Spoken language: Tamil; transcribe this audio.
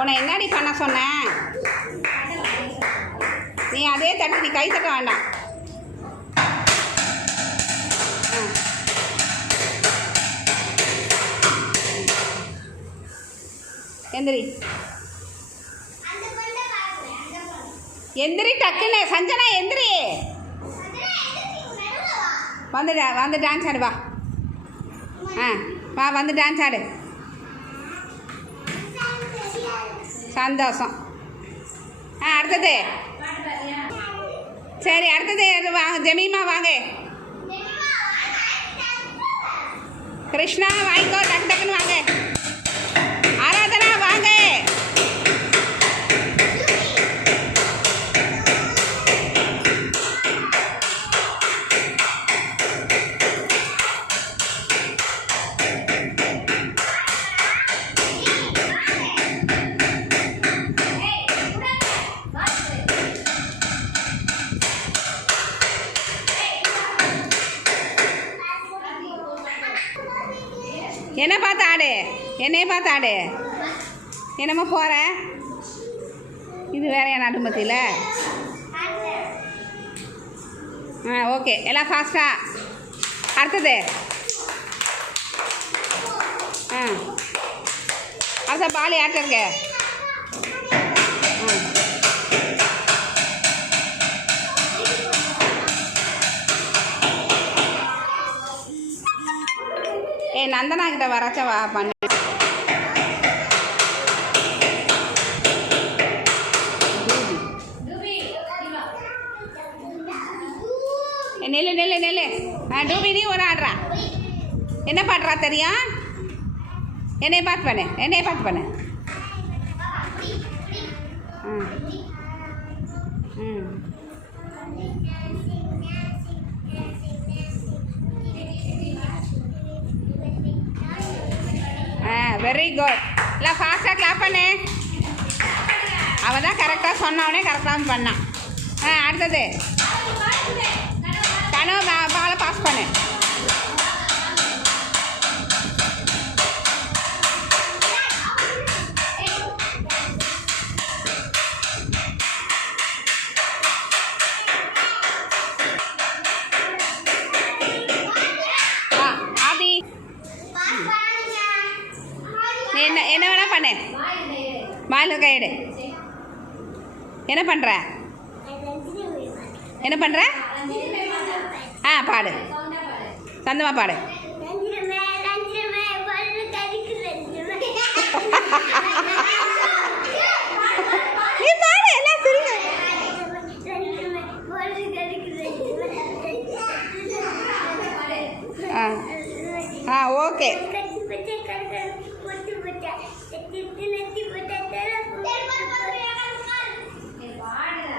உன்னை என்னடி பண்ண சொன்னேன் நீ அதே தட்டு நீ கை தட்ட வேண்டாம். எந்திரி. எந்திரி டக்குன்னு. சஞ்சனா எந்திரி. வந்து வந்து டான்ஸ் ஆடு வா. ஆ வா வந்து டான்ஸ் ஆடு. சந்தோஷம். ஆ அடுத்தது. சரி அடுத்தது வாங்க. ஜெமீமா வாங்க கிருஷ்ணா வாங்கிக்கோ டக்கு டக்குன்னு வாங்க. என்ன பார்த்து ஆடு. என்னையே பார்த்து ஆடு. என்னமோ போகிற இது வேற என் நடுமத்தியில் ஆ ஓகே. எல்லாம் ஃபாஸ்ட்டாக அடுத்தது. ஆ. அடுத்த பால் யார்கிட்ட ஏ நந்தனா கிட்ட வராச்சா வா பண்ணு. ஏ, நெல்லு நெல்லு ஆ டூபி நீ ஒரு ஆடுறா. என்ன பாடுறா தெரியும் என்னை பார்த்து பண்ணு என்னை பார்த்து பண்ணு. வெரி குட் இல்லை ஃபாஸ்ட்டாக கிளாப் பண்ணு. அவள் தான் கரெக்டாக சொன்னவனே கரெக்டாக பண்ணான். ஆ அடுத்தது. கனவு. வாயில் கையெடு என்ன பண்ணுற என்ன பண்ணுற ஆ பாடு. சந்தமாக பாடு. ஆ. ஆ ஓகே.